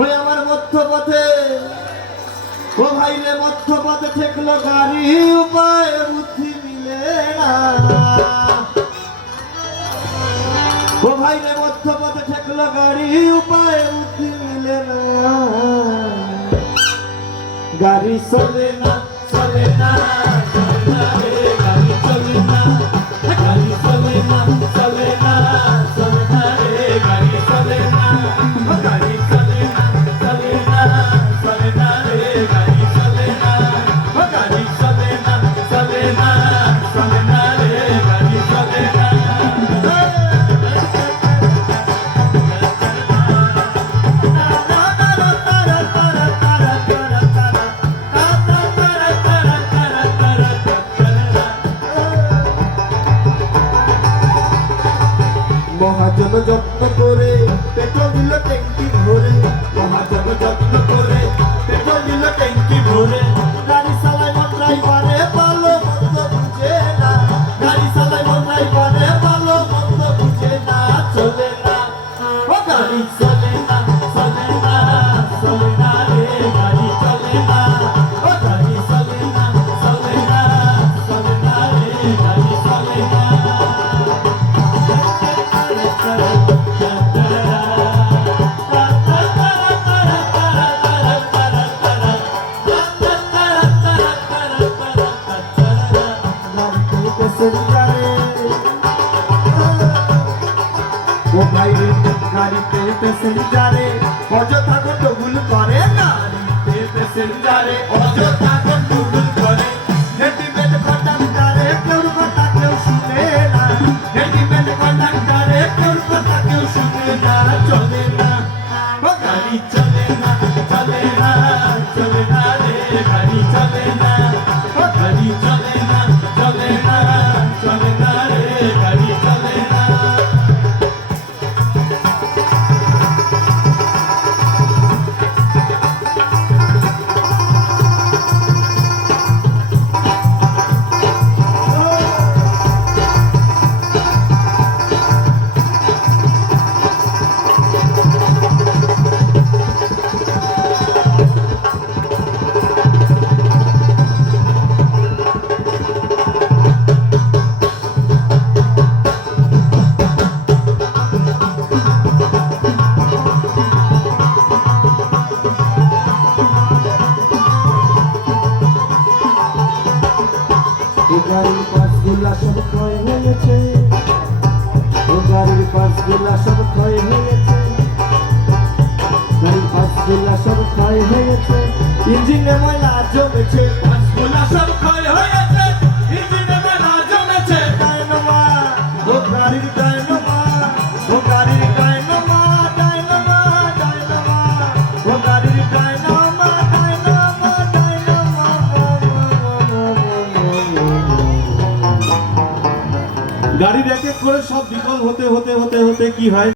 ওই আমার মধ্যপথে ও ভাই রে মধ্যপথে ঠেকলো গাড়ি উপায় বুদ্ধি মিলে না। ও ভাই রে মধ্যপথে ঠেকলো গাড়ি উপায় বুদ্ধি মিলে না। গাড়ি চলে না চলে না চলে না রে গাড়ি চলে না গাড়ি চলে না চলে না চলে না রে গাড়ি চলে না গাড়ি চলে না চলে না চলে না রে গাড়ি চলে না গাড়ি চলে না চলে না চলে না রে গাড়ি চলে না। মহাজন যত্ন করে পেট্রোল দিল ট্যাঙ্কি ভরে, মহাজন যত্ন করে পেট্রোল দিল ট্যাঙ্কি ভরে। গাড়ি চালায় মন ড্রাইভারে ভালো মন্দ বুঝে না, গাড়ি চালায় মন ড্রাইভারে ভালো মন্দ বুঝে না। চলে না ও গাড়ি চলে না চলে না চলে না রে গাড়ি চলে না ও গাড়ি চলে না চলে না চলে না রে গাড়ি চলে না। ও ভাই রে গাড়িতে প্যাসেঞ্জারে অযথা গন্ডগোল করে, গাড়িতে প্যাসেঞ্জারে অযথা গন্ডগোল করে। হেডিমেন্ট কন্ডাক্টরে কেউ কথা কেউ শুনে না, হেডিমেন্ট কন্ডাক্টরে কেউ কথা কেউ শুনে না। চলে না ও গাড়ি চলে না চলে না চলে না রে গাড়ি চলে না ও গাড়ি চলে না চলে না চলে না রে গাড়ি চলে না। গাড়ির পার্সগুলা সব ক্ষয় হয়েছে, ও গাড়ির পার্সগুলা সব ক্ষয় হয়েছে, গাড়ির পার্সগুলা সব ক্ষয় হয়েছে, ইঞ্জিনে ময়লা জমেছে। পার্সগুলা সব ক্ষয় হয়েছে, ইঞ্জিনে ময়লা জমেছে। ডায়নামা ও গাড়ির ডায়নামা ও গাড়ির ডায়নামা ডায়নামা ডায়নামা ও গাড়ির ডায়নামা ডায়নামা ডায়নামা। গাড়ির এক এক করে সব বিকল হতে হতে হতে হতে কি হয়।